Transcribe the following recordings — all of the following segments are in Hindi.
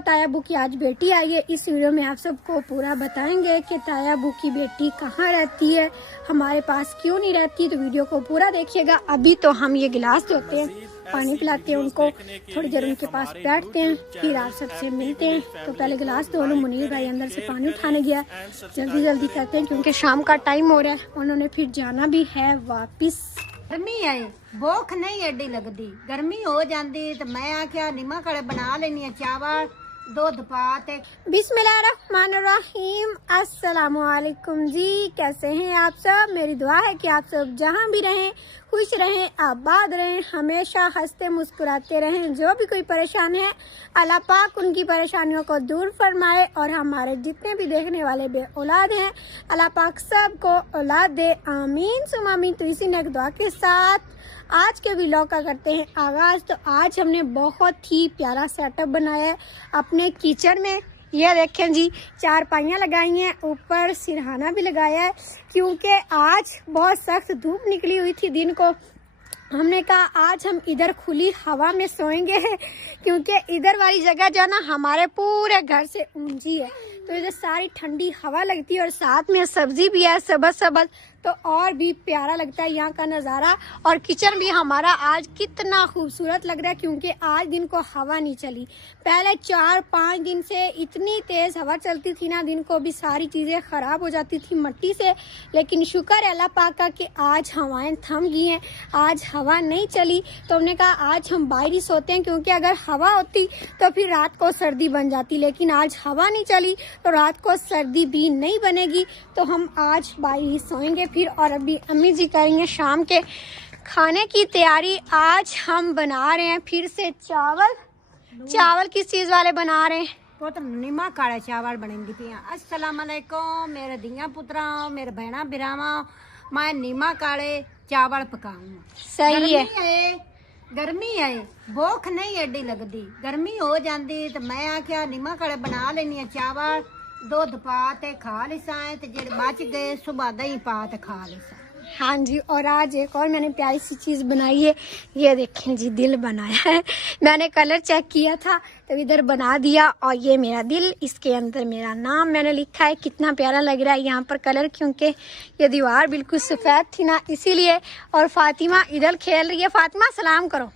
तायाबू की आज बेटी आई है। इस वीडियो में आप सबको पूरा बताएंगे कि तायाबू की बेटी कहाँ रहती है, हमारे पास क्यों नहीं रहती। तो वीडियो को पूरा देखिएगा। अभी तो हम ये गिलास धोते हैं, पानी पिलाते हैं उनको, थोड़ी देर उनके पास बैठते हैं, फिर आप सबसे मिलते हैं। तो पहले गिलास धो लो। मुनीर भाई अंदर से पानी उठाने गया, जल्दी जल्दी करते हैं क्योंकि शाम का टाइम हो रहा है, उन्होंने फिर जाना भी है वापिस। गर्मी है, भूख नहीं एडी लगती, गर्मी हो जाती तो मैं आख्या नीमा खड़े बना लेनी है, चावल दूध पाते। बिस्मिल्लाहिर्रहमानिर्रहीम। अस्सलामुअलैकुम जी, कैसे हैं आप सब। मेरी दुआ है कि आप सब जहां भी रहें खुश रहें, आबाद रहें, हमेशा हंसते मुस्कुराते रहें। जो भी कोई परेशान है अल्लाह पाक उनकी परेशानियों को दूर फरमाए, और हमारे जितने भी देखने वाले बे औलाद हैं अल्लाह पाक सबको औलाद दे, आमीन सुम आमीन। तो इसी नेक दुआ के साथ आज के व्लॉग का करते हैं आगाज। तो आज हमने बहुत ही प्यारा सेटअप बनाया है अपने किचन में। ये देखें जी, चारपाइयाँ लगाई हैं, ऊपर सिरहाना भी लगाया है क्योंकि आज बहुत सख्त धूप निकली हुई थी दिन को। हमने कहा आज हम इधर खुली हवा में सोएंगे क्योंकि इधर वाली जगह जो है ना हमारे पूरे घर से ऊंची है, तो इधर सारी ठंडी हवा लगती है और साथ में सब्जी भी है सबज सबज, तो और भी प्यारा लगता है यहाँ का नज़ारा। और किचन भी हमारा आज कितना खूबसूरत लग रहा है क्योंकि आज दिन को हवा नहीं चली। पहले 4-5 दिन से इतनी तेज़ हवा चलती थी ना, दिन को भी सारी चीज़ें ख़राब हो जाती थी मट्टी से। लेकिन शुक्र है अल्लाह पाक का कि आज हवाएं थम गई हैं, आज हवा नहीं चली। तो हमने कहा आज हम बाहर ही सोते हैं क्योंकि अगर हवा होती तो फिर रात को सर्दी बन जाती, लेकिन आज हवा नहीं चली तो रात को सर्दी भी नहीं बनेगी। तो हम आज बाहर ही सोएंगे फिर। और अभी अम्मी जी करेंगे शाम के खाने की तैयारी। आज हम बना रहे हैं फिर से चावल। चावल किस चीज़ वाले बना रहे हैं? पुत्र नीमा काले चावल बनेंगे पिया। अस्सलाम वालेकुम मेरे दिया पुत्रा, मेरे बहना बिरावा, मैं नीमा काले चावल पकाऊँ। सही है। गर्मी है, भूख नहीं एडी लगती, गर्मी हो जाती तो मैं आख्या नीमा काले बना लेनी है, चावल दूध पाते खा लिसा है, तो जेड़े बच गए सुबह दही पाते खा लिसा। हाँ जी, और आज एक और मैंने प्यारी सी चीज़ बनाई है। ये देखें जी, दिल बनाया है। मैंने कलर चेक किया था तो इधर बना दिया, और ये मेरा दिल, इसके अंदर मेरा नाम मैंने लिखा है। कितना प्यारा लग रहा है यहाँ पर कलर, क्योंकि ये दीवार बिल्कुल सफ़ेद थी ना इसीलिए। और फातिमा इधर खेल रही है। फातिमा सलाम करो,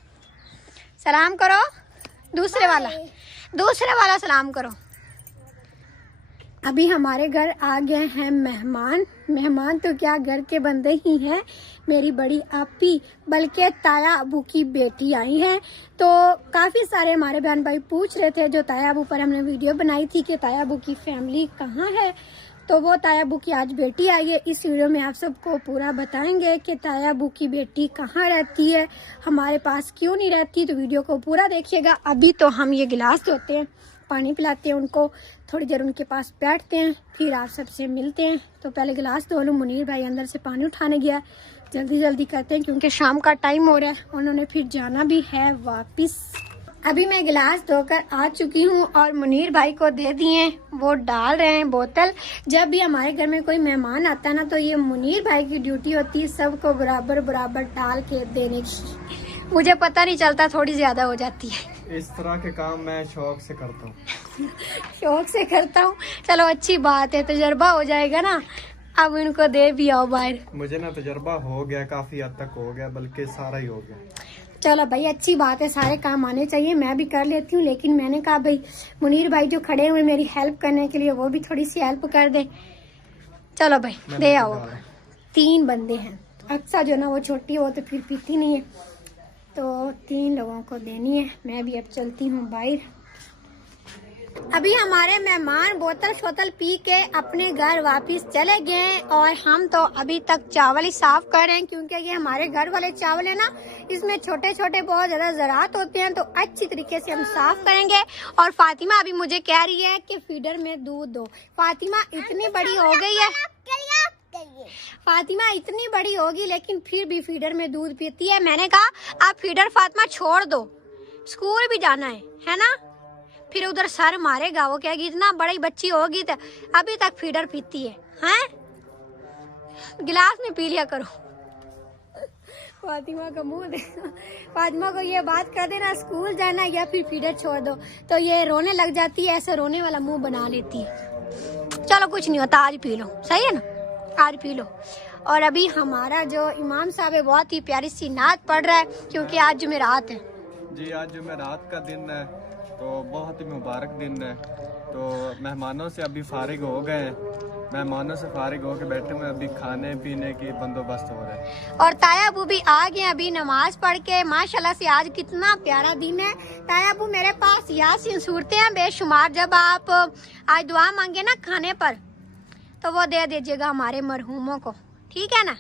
सलाम करो, दूसरे वाला सलाम करो। अभी हमारे घर आ गए हैं मेहमान तो क्या घर के बंदे ही हैं, मेरी बड़ी आपी बल्कि ताया अबू की बेटी आई है। तो काफ़ी सारे हमारे बहन भाई पूछ रहे थे, जो ताया अबू पर हमने वीडियो बनाई थी कि ताया अबू की फैमिली कहाँ है, तो वो ताया अबू की आज बेटी आई है। इस वीडियो में आप सबको पूरा बताएंगे कि ताया अबू की बेटी कहाँ रहती है, हमारे पास क्यों नहीं रहती। तो वीडियो को पूरा देखिएगा। अभी तो हम ये गिलास धोते हैं, पानी पिलाते हैं उनको, थोड़ी देर उनके पास बैठते हैं, फिर आप सबसे मिलते हैं। तो पहले गिलास धो लो। मुनीर भाई अंदर से पानी उठाने गया, जल्दी जल्दी करते हैं क्योंकि शाम का टाइम हो रहा है, उन्होंने फिर जाना भी है वापिस। अभी मैं गिलास धोकर आ चुकी हूँ और मुनीर भाई को दे दिए, वो डाल रहे हैं बोतल। जब भी हमारे घर में कोई मेहमान आता है ना, तो ये मुनीर भाई की ड्यूटी होती है सबको बराबर बराबर डाल के देने की। मुझे पता नहीं चलता, थोड़ी ज़्यादा हो जाती है। इस तरह के काम मैं शौक से करता हूँ। शौक से करता हूँ, चलो अच्छी बात है, तजर्बा हो जाएगा ना। अब इनको दे भी आओ बाहर। मुझे ना तजर्बा हो गया, काफी हद तक हो गया, बल्कि सारा ही हो गया। चलो भाई अच्छी बात है, सारे काम आने चाहिए, मैं भी कर लेती हूँ। लेकिन मैंने कहा भाई मुनीर भाई जो खड़े हुए मेरी हेल्प करने के लिए, वो भी थोड़ी सी हेल्प कर दे। चलो भाई दे आओ। 3 बंदे हैं, अक्सर जो ना वो छोटी हो तो फिर पीती नहीं है, तो 3 लोगों को देनी है। मैं भी अब चलती हूँ बाहर। अभी हमारे मेहमान बोतल शोतल पी के अपने घर वापस चले गए, और हम तो अभी तक चावल ही साफ कर रहे हैं क्योंकि ये हमारे घर वाले चावल है ना, इसमें छोटे छोटे बहुत ज्यादा ज़रात होते हैं, तो अच्छी तरीके से हम साफ करेंगे। और फातिमा अभी मुझे कह रही है कि फीडर में दूध दो। फातिमा इतनी बड़ी हो गई है, फातिमा इतनी बड़ी होगी लेकिन फिर भी फीडर में दूध पीती है। मैंने कहा आप फीडर फातिमा छोड़ दो, स्कूल भी जाना है ना, फिर उधर सर मारेगा, वो कहेगी इतना बड़ी बच्ची होगी तो अभी तक फीडर पीती है, हैं? गिलास में पी लिया करो। फातिमा का मुंह देखो। फातिमा को ये बात कर देना स्कूल जाना या फिर फीडर छोड़ दो तो ये रोने लग जाती है, ऐसे रोने वाला मुंह बना लेती है। चलो कुछ नहीं होता, आज पी लो, सही है ना, आज पी लो। और अभी हमारा जो इमाम साहब है बहुत ही प्यारी सी नात पढ़ रहा है क्योंकि आज जुमेरात है। जी आज जुमेरात का दिन है तो बहुत ही मुबारक दिन है। तो मेहमानों से अभी फारिग हो गए हैं, मेहमानों से फारिग होकर बैठे हुए, अभी खाने पीने की बंदोबस्त हो रहा है। और ताया अबू भी आ गए अभी नमाज पढ़ के, माशाल्लाह से आज कितना प्यारा दिन है। ताया अबू मेरे पास यासीन सूरतें हैं बेशुमार, जब आप आज दुआ मांगे ना खाने पर तो वो दे दीजिएगा हमारे मरहूमों को, ठीक है ना।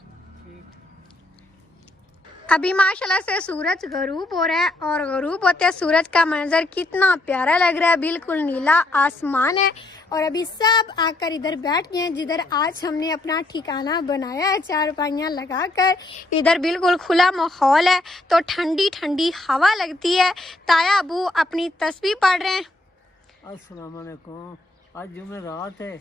अभी माशाल्लाह से सूरज गरूब हो रहा है और गरूब होते सूरज का मंजर कितना प्यारा लग रहा है, बिल्कुल नीला आसमान है। और अभी सब आकर इधर बैठ गए हैं जिधर आज हमने अपना ठिकाना बनाया है, चारपाइयाँ लगाकर। इधर बिल्कुल खुला माहौल है तो ठंडी ठंडी हवा लगती है। ताया अबू अपनी तस्बीह पढ़ रहे हैं। अस्सलाम वालेकुम। आज जुमेरात है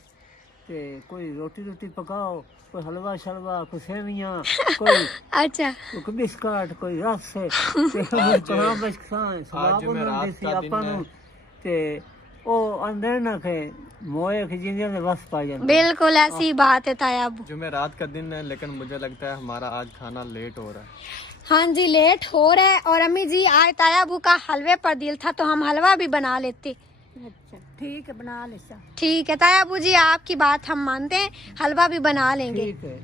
ते कोई रोटी रोटी पकाओ, कोई हलवा शलवा, कोई सेवियां, कोई अच्छा कोई बिस्कुट, कोई रस ते कहां बसखां सवाब बनाਉਂਦੇ ਸੀ ਆਪਾਂ ਨੂੰ ਤੇ ਉਹ ਅੰਦਰ ਨਾ ਕੇ मोए के जिंदगी में बस पा जाए। बिल्कुल ऐसी बात है ताया अबू। जुमेरात का दिन है लेकिन मुझे लगता है हमारा आज खाना लेट हो रहा है। हाँ जी लेट हो रहा है। और अम्मी जी आज ताया अबू का हलवे पर दिल था तो हम हलवा भी बना लेते। अच्छा ठीक है, बना ले सा। ठीक है ताया अबू जी, आपकी बात हम मानते हैं, हलवा भी बना लेंगे। ठीक है,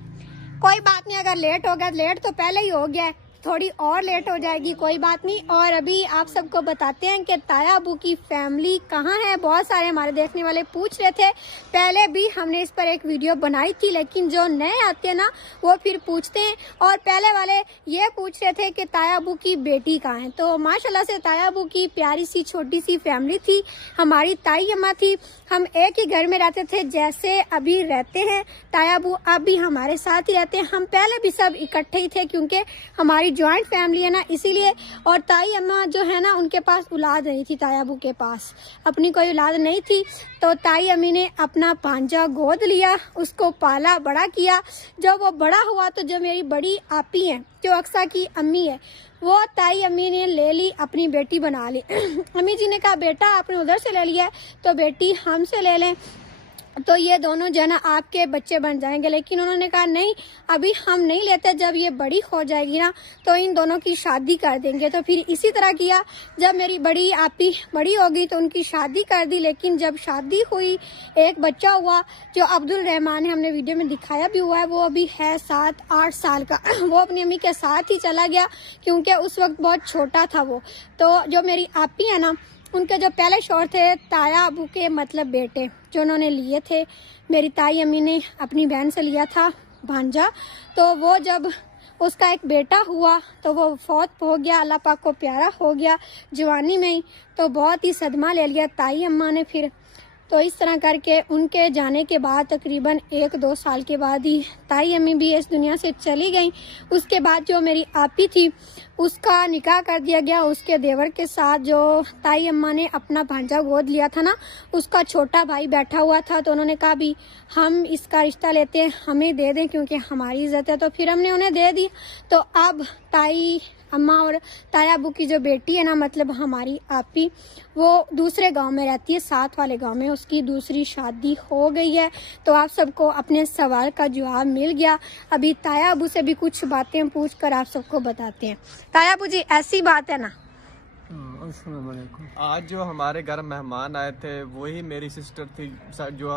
कोई बात नहीं, अगर लेट हो गया, लेट तो पहले ही हो गया है, थोड़ी और लेट हो जाएगी, कोई बात नहीं। और अभी आप सबको बताते हैं कि ताया अबू की फैमिली कहाँ है। बहुत सारे हमारे देखने वाले पूछ रहे थे, पहले भी हमने इस पर एक वीडियो बनाई थी, लेकिन जो नए आते हैं ना वो फिर पूछते हैं। और पहले वाले ये पूछ रहे थे कि ताया अबू की बेटी कहाँ है। तो माशाल्लाह से ताया अबू की प्यारी सी छोटी सी फैमिली थी, हमारी ताई अम्मा थी, हम एक ही घर में रहते थे जैसे अभी रहते हैं। ताया अबू अब भी हमारे साथ ही रहते हैं, हम पहले भी सब इकट्ठे ही थे क्योंकि हमारी जॉइंट फैमिली है ना, इसीलिए। और ताई अम्मा जो है ना उनके पास औलाद नहीं थी, ताया अबू के पास अपनी कोई औलाद नहीं थी। तो ताई अम्मी ने अपना भांजा गोद लिया, उसको पाला बड़ा किया। जब वो बड़ा हुआ तो जो मेरी बड़ी आपी है, जो अक्सा की अम्मी है, वो ताई अम्मी ने ले ली, अपनी बेटी बना ली। अम्मी जी ने कहा बेटा आपने उधर से ले लिया है तो बेटी हमसे ले लें, तो ये दोनों जो है ना आपके बच्चे बन जाएंगे। लेकिन उन्होंने कहा नहीं, अभी हम नहीं लेते, जब ये बड़ी हो जाएगी ना तो इन दोनों की शादी कर देंगे। तो फिर इसी तरह किया, जब मेरी बड़ी आपी बड़ी हो गई तो उनकी शादी कर दी। लेकिन जब शादी हुई एक बच्चा हुआ जो अब्दुल रहमान है, हमने वीडियो में दिखाया भी हुआ है, वो अभी है 7-8 साल का। वो अपनी अम्मी के साथ ही चला गया क्योंकि उस वक्त बहुत छोटा था वो। तो जो मेरी आपी है ना, उनके जो पहले शौहर थे ताया अबू के मतलब बेटे जो उन्होंने लिए थे, मेरी ताई अम्मी ने अपनी बहन से लिया था भांजा। तो वो जब उसका एक बेटा हुआ तो वो फौत हो गया, अल्लाह पाक को प्यारा हो गया जवानी में ही। तो बहुत ही सदमा ले लिया ताई अम्मा ने फिर। तो इस तरह करके उनके जाने के बाद तकरीबन 1-2 साल के बाद ही ताई अम्मी भी इस दुनिया से चली गई। उसके बाद जो मेरी आपी थी उसका निकाह कर दिया गया उसके देवर के साथ। जो ताई अम्मा ने अपना भांजा गोद लिया था ना, उसका छोटा भाई बैठा हुआ था, तो उन्होंने कहा भी हम इसका रिश्ता लेते हैं, हमें दे दें क्योंकि हमारी इज्जत है। तो फिर हमने उन्हें दे दी। तो अब ताई अम्मा और ताया अबू की जो बेटी है ना, मतलब हमारी आपी, वो दूसरे गांव में रहती है, साथ वाले गांव में, उसकी दूसरी शादी हो गई है। तो आप सबको अपने सवाल का जवाब मिल गया। अभी ताया अबू से भी कुछ बातें पूछकर आप सबको बताते हैं। ताया अबू जी ऐसी बात है ना, अस्सलाम वालेकुम। आज जो हमारे घर मेहमान आए थे वही मेरी सिस्टर थी, जो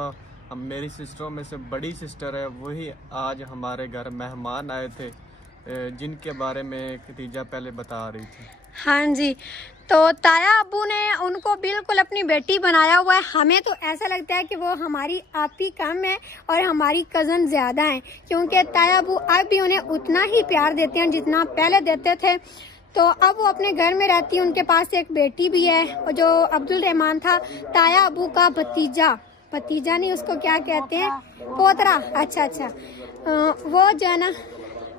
हम मेरी सिस्टरों में से बड़ी सिस्टर है, वही आज हमारे घर मेहमान आए थे जिनके बारे में खतीजा पहले बता रही थी। हाँ जी, तो ताया अबू ने उनको बिल्कुल अपनी बेटी बनाया हुआ है। हमें तो ऐसा लगता है कि वो हमारी आपी कम है और हमारी कज़न ज़्यादा हैं, क्योंकि ताया अबू अब भी उन्हें उतना ही प्यार देते हैं जितना पहले देते थे। तो अब वो अपने घर में रहती है, उनके पास एक बेटी भी है, और जो अब्दुल रहमान था ताया अबू का भतीजा, भतीजा नहीं उसको क्या कहते हैं, पोतरा। अच्छा वो जो है ना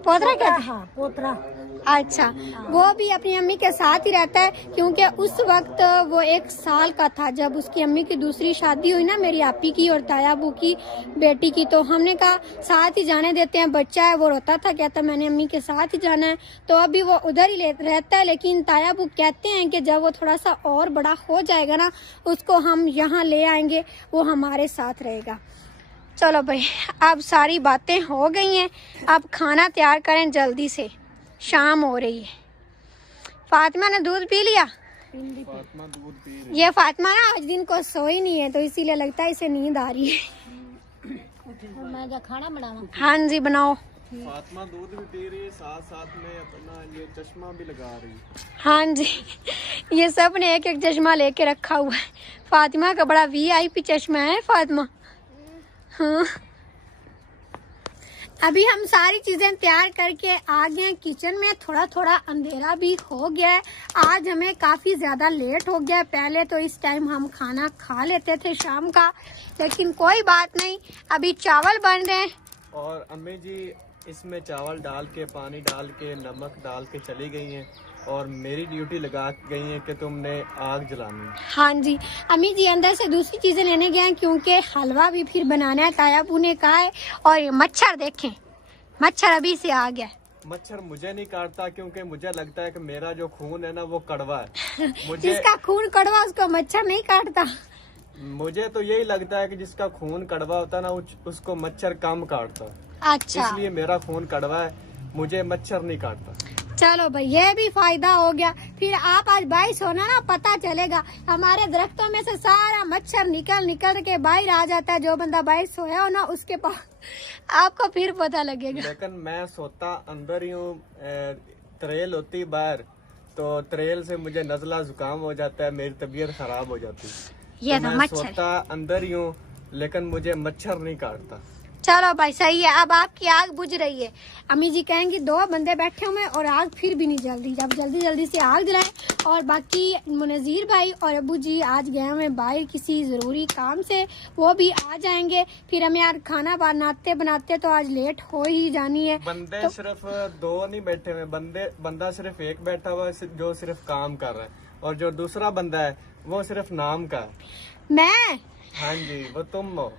पोतरा कहते हैं, पोतरा अच्छा, वो भी अपनी अम्मी के साथ ही रहता है, क्योंकि उस वक्त वो 1 साल का था जब उसकी अम्मी की दूसरी शादी हुई ना, मेरी आपी की और ताया अबू की बेटी की। तो हमने कहा साथ ही जाने देते हैं, बच्चा है। वो रोता था, कहता मैंने अम्मी के साथ ही जाना है। तो अभी वो उधर ही रहता है, लेकिन ताया अबू कहते हैं कि जब वो थोड़ा सा और बड़ा हो जाएगा ना, उसको हम यहाँ ले आएंगे, वो हमारे साथ रहेगा। चलो भाई, अब सारी बातें हो गई हैं, अब खाना तैयार करें जल्दी से, शाम हो रही है। फातिमा ने दूध पी लिया? फातिमा दूध पी रही। ये फातिमा ना आज दिन को सोई नहीं है, तो इसीलिए लगता है इसे नींद आ रही है। मैं जा खाना बनाऊं। हाँ जी, बनाओ। फातिमा दूध भी पी रही है, साथ साथ में अपना ये चश्मा भी लगा रही है। हाँ जी, ये सब ने एक एक चश्मा लेके रखा हुआ है। फातिमा का बड़ा VIP चश्मा है फातिमा। हाँ, अभी हम सारी चीजें तैयार करके आ गए हैं किचन में। थोड़ा थोड़ा अंधेरा भी हो गया है, आज हमें काफी ज्यादा लेट हो गया है। पहले तो इस टाइम हम खाना खा लेते थे शाम का, लेकिन कोई बात नहीं, अभी चावल बन रहे हैं। और अम्मी जी इसमें चावल डाल के, पानी डाल के, नमक डाल के चली गई हैं, और मेरी ड्यूटी लगा गई है कि तुमने आग जलानी है। हाँ जी, अम्मी जी अंदर से दूसरी चीजें लेने गए हैं, क्योंकि हलवा भी फिर बनाना है, तायाबू ने कहा है। और ये मच्छर देखें, मच्छर अभी से आ गया। मच्छर मुझे नहीं काटता, क्योंकि मुझे लगता है कि मेरा जो खून है ना वो कड़वा है। मुझे जिसका खून कड़वा उसको मच्छर नहीं काटता। मुझे तो यही लगता है कि जिसका खून कड़वा होता है ना उसको मच्छर कम काटता है। अच्छा, इसलिए मेरा खून कड़वा है, मुझे मच्छर नहीं काटता। चलो भाई, ये भी फायदा हो गया। फिर आप आज बारिश होना ना, पता चलेगा हमारे दरख्तों में से सारा मच्छर निकल के बाहर आ जाता है। जो बंदा बाहर सोया हो ना, उसके पास आपको फिर पता लगेगा। लेकिन मैं सोता अंदर ही हूँ, त्रेल होती बाहर, तो त्रेल से मुझे नजला जुकाम हो जाता है, मेरी तबीयत खराब हो जाती है। ये तो तो मैं मच्छर। सोता अंदर ही हूँ, लेकिन मुझे मच्छर नहीं काटता। चलो भाई, सही है। अब आपकी आग बुझ रही है। अम्मी जी कहेंगी 2 बंदे बैठे हुए हैं और आग फिर भी नहीं जल रही। जब जल्दी से आग जलाएं। और बाकी मुनज़ीर भाई और अबू जी आज गए हुए बाहर किसी ज़रूरी काम से, वो भी आ जाएंगे। फिर हमें यार खाना बनाते तो आज लेट हो ही जानी है। बंदे सिर्फ 2 नहीं बैठे हुए, बंदा सिर्फ एक बैठा हुआ है जो सिर्फ काम कर रहा है, और जो दूसरा बंदा है वो सिर्फ नाम का है। मैं? हाँ जी, वो तुम हो।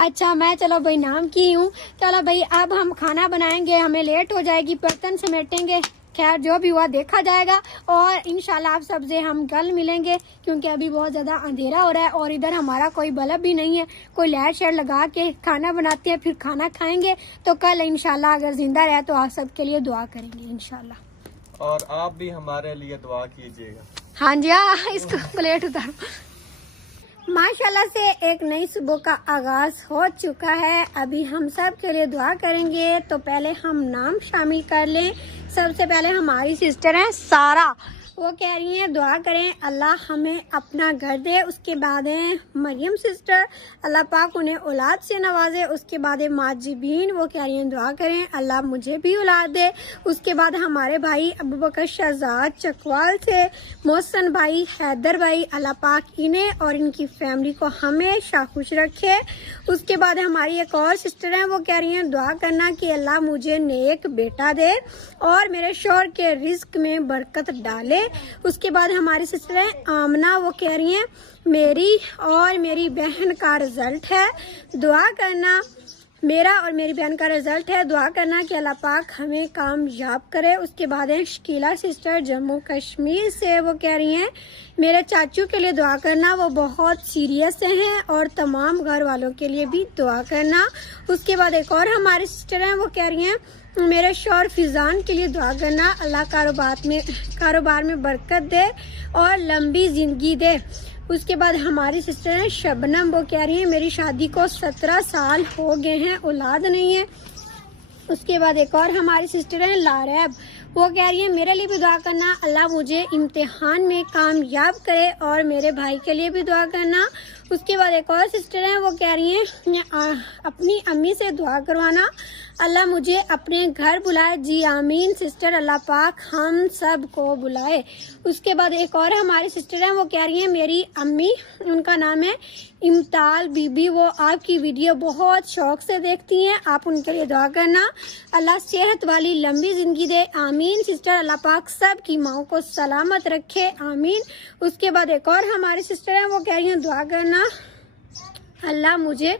अच्छा, मैं चलो भाई नाम की हूँ। चलो भाई, अब हम खाना बनाएंगे, हमें लेट हो जाएगी, बर्तन समेटेंगे। खैर, जो भी हुआ देखा जाएगा। और इंशाल्लाह आप सबसे हम कल मिलेंगे, क्योंकि अभी बहुत ज़्यादा अंधेरा हो रहा है और इधर हमारा कोई बल्ब भी नहीं है। कोई लाइट शेड लगा के खाना बनाते हैं, फिर खाना खाएंगे। तो कल इंशाल्लाह अगर जिंदा रहे तो आप सबके लिए दुआ करेंगे इंशाल्लाह। और आप भी हमारे लिए दुआ कीजिएगा। हाँ जी, हाँ, इसको प्लेट उतारो। माशाल्लाह से एक नई सुबह का आगाज हो चुका है। अभी हम सब के लिए दुआ करेंगे, तो पहले हम नाम शामिल कर लें। सबसे पहले हमारी सिस्टर हैं सारा, वो कह रही हैं दुआ करें अल्लाह हमें अपना घर दे। उसके बाद है मरियम सिस्टर, अल्लाह पाक उन्हें औलाद से नवाजे। उसके बाद है माजिबीन, वो कह रही हैं दुआ करें अल्लाह मुझे भी औलाद दे। उसके बाद हमारे भाई अबू बकर शहजाद चकवाल से, मोहसन भाई, हैदर भाई, अल्लाह पाक इन्हें और इनकी फैमिली को हमेशा खुश रखे। उसके बाद हमारी एक और सिस्टर हैं, वो कह रही हैं दुआ करना कि अल्लाह मुझे नेक बेटा दे और मेरे शौहर के रिस्क में बरकत डाले। उसके बाद हमारी सिस्टर है आमना, वो कह रही हैं मेरी और मेरी बहन का रिजल्ट है, दुआ करना। मेरा और मेरी बहन का रिजल्ट है, दुआ करना कि अल्लाह पाक हमें कामयाब करे। उसके बाद है शकीला सिस्टर जम्मू कश्मीर से, वो कह रही हैं मेरे चाचू के लिए दुआ करना, वो बहुत सीरियस हैं, और तमाम घर वालों के लिए भी दुआ करना। उसके बाद एक और हमारी सिस्टर हैं, वो कह रही हैं मेरे शौहर फिजान के लिए दुआ करना, अल्लाह कारोबार में बरकत दे और लंबी जिंदगी दे। उसके बाद हमारी सिस्टर है शबनम, वो कह रही है मेरी शादी को 17 साल हो गए हैं, औलाद नहीं है। उसके बाद एक और हमारी सिस्टर है लारैब, वो कह रही है मेरे लिए भी दुआ करना, अल्लाह मुझे इम्तिहान में कामयाब करे और मेरे भाई के लिए भी दुआ करना। उसके बाद एक और सिस्टर है, वो कह रही हैं अपनी अम्मी से दुआ करवाना, अल्लाह मुझे अपने घर बुलाए। जी आमीन सिस्टर, अल्लाह पाक हम सब को बुलाए। उसके बाद एक और हमारी सिस्टर हैं, वो कह रही हैं मेरी अम्मी, उनका नाम है इम्ताल बीबी, वो आपकी वीडियो बहुत शौक से देखती हैं, आप उनके लिए दुआ करना, अल्लाह सेहत वाली लंबी जिंदगी दे, आमीन। आमीन। सिस्टर अल्लाह पाक सब की माओ को सलामत रखे, आमीन। उसके बाद एक और हमारी सिस्टर है, वो कह रही है दुआ करना अल्लाह मुझे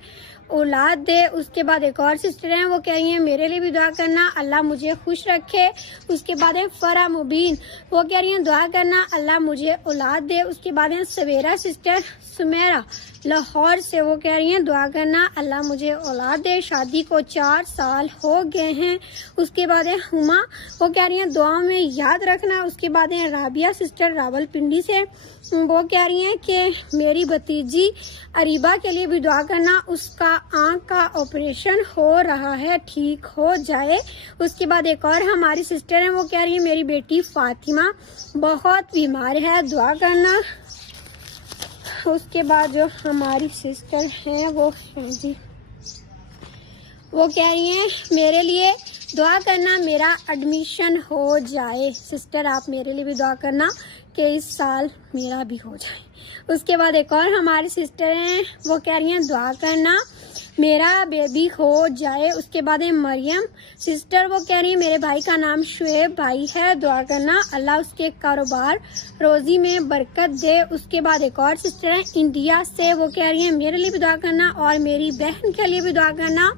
औलाद दे। उसके बाद एक और सिस्टर हैं, वो कह रही हैं मेरे लिए भी दुआ करना अल्लाह मुझे खुश रखे। उसके बाद है फरा मुबीन, वो कह रही हैं दुआ करना अल्लाह मुझे औलाद दे। उसके बाद है सवेरा सिस्टर सुमेरा लाहौर से, वो कह रही हैं दुआ करना अल्लाह मुझे औलाद दे, शादी को 4 साल हो गए हैं। उसके बाद है हुमा, वो कह रही हैं दुआ में याद रखना। उसके बाद है राबिया सिस्टर रावलपिंडी से, वो कह रही हैं कि मेरी भतीजी अरीबा के लिए भी दुआ करना, उसका आँख का ऑपरेशन हो रहा है, ठीक हो जाए। उसके बाद एक और हमारी सिस्टर हैं, वो कह रही है मेरी बेटी फातिमा बहुत बीमार है, दुआ करना। उसके बाद जो हमारी सिस्टर हैं वो हैं जी, वो कह रही हैं मेरे लिए दुआ करना मेरा एडमिशन हो जाए। सिस्टर आप मेरे लिए भी दुआ करना कि इस साल मेरा भी हो जाए। उसके बाद एक और हमारी सिस्टर हैं, वो कह रही हैं दुआ करना मेरा बेबी हो जाए। उसके बाद है मरियम सिस्टर, वो कह रही है मेरे भाई का नाम शुएब भाई है, दुआ करना अल्लाह उसके कारोबार रोजी में बरकत दे। उसके बाद एक और सिस्टर है इंडिया से, वो कह रही है मेरे लिए भी दुआ करना और मेरी बहन के लिए भी दुआ करना।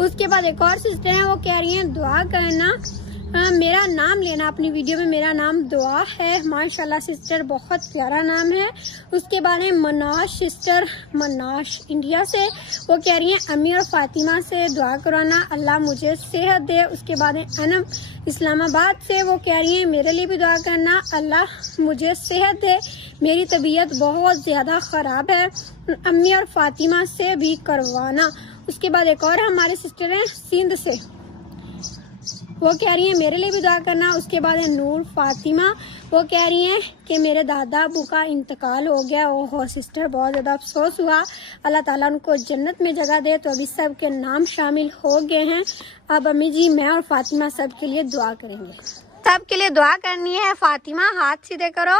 उसके बाद एक और सिस्टर है, वो कह रही हैं दुआ करना मेरा नाम लेना अपनी वीडियो में, मेरा नाम दुआ है। माशाल्लाह सिस्टर बहुत प्यारा नाम है। उसके बाद है मनाश सिस्टर, मनाश इंडिया से, वो कह रही हैं अम्मी और फातिमा से दुआ कराना अल्लाह मुझे सेहत दे। उसके बाद है अनम इस्लामाबाद से, वो कह रही हैं मेरे लिए भी दुआ करना अल्लाह मुझे सेहत दे, मेरी तबीयत बहुत ज़्यादा ख़राब है, अम्मी और फातिमा से भी करवाना। उसके बाद एक और हमारे सिस्टर हैं सिंध से, वो कह रही हैं मेरे लिए भी दुआ करना। उसके बाद है नूर फातिमा, वो कह रही हैं कि मेरे दादा अबू का इंतकाल हो गया। ओहो सिस्टर बहुत ज़्यादा अफसोस हुआ, अल्लाह ताला उनको जन्नत में जगह दे। तो अभी सब के नाम शामिल हो गए हैं। अब अम्मी जी मैं और फातिमा सब के लिए दुआ करेंगे। सब के लिए दुआ करनी है। फातिमा हाथ सीधे करो,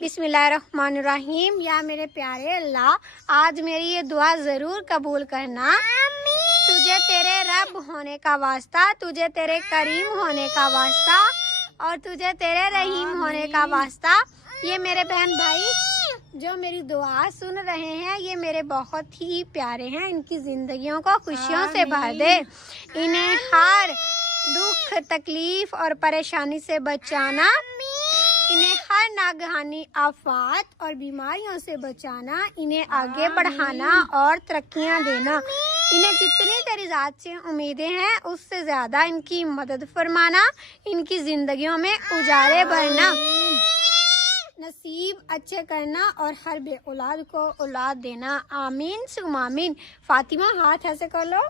बिस्मिल्लाहिर्रहमानिर्रहीम। या मेरे प्यारे अल्लाह, आज मेरी ये दुआ ज़रूर कबूल करना। तुझे तेरे रब होने का वास्ता, तुझे तेरे करीम होने का वास्ता और तुझे तेरे रहीम होने का वास्ता। ये मेरे बहन भाई जो मेरी दुआ सुन रहे हैं, ये मेरे बहुत ही प्यारे हैं, इनकी जिंदगियों को खुशियों से भर दे, इन्हें हर दुख तकलीफ और परेशानी से बचाना, इन्हें हर नागहानी आफात और बीमारियों से बचाना, इन्हें आगे बढ़ाना और तरक्कियां देना। इन्हें जितनी तेरी ज़ात से उम्मीदें हैं उससे ज़्यादा इनकी मदद फरमाना, इनकी ज़िंदगियों में उजाले भरना, नसीब अच्छे करना और हर बे औलाद को औलाद देना। आमीन सुम आमीन। फातिमा हाथ ऐसे कर लो।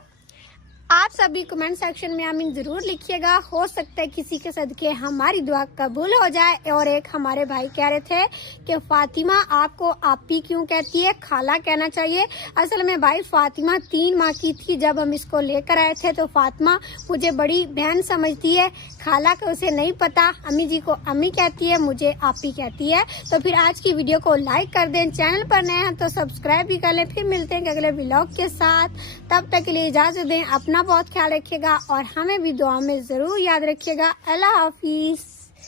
आप सभी कमेंट सेक्शन में आमीन ज़रूर लिखिएगा, हो सकता है किसी के सदके हमारी दुआ कबूल हो जाए। और एक हमारे भाई कह रहे थे कि फातिमा आपको आपी क्यों कहती है, खाला कहना चाहिए। असल में भाई फातिमा 3 माह की थी जब हम इसको लेकर आए थे, तो फातिमा मुझे बड़ी बहन समझती है, खाला को उसे नहीं पता, अम्मी जी को अम्मी कहती है, मुझे आपी कहती है। तो फिर आज की वीडियो को लाइक कर दें, चैनल पर नए हैं तो सब्सक्राइब भी कर लें। फिर मिलते हैं अगले व्लॉग के साथ, तब तक के लिए इजाज़त दें। अपना बहुत ख्याल रखिएगा और हमें भी दुआ में जरूर याद रखिएगा। अल्लाह हाफिज।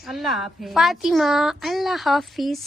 अल्लाह हाफिज। फातिमा अल्लाह हाफिज।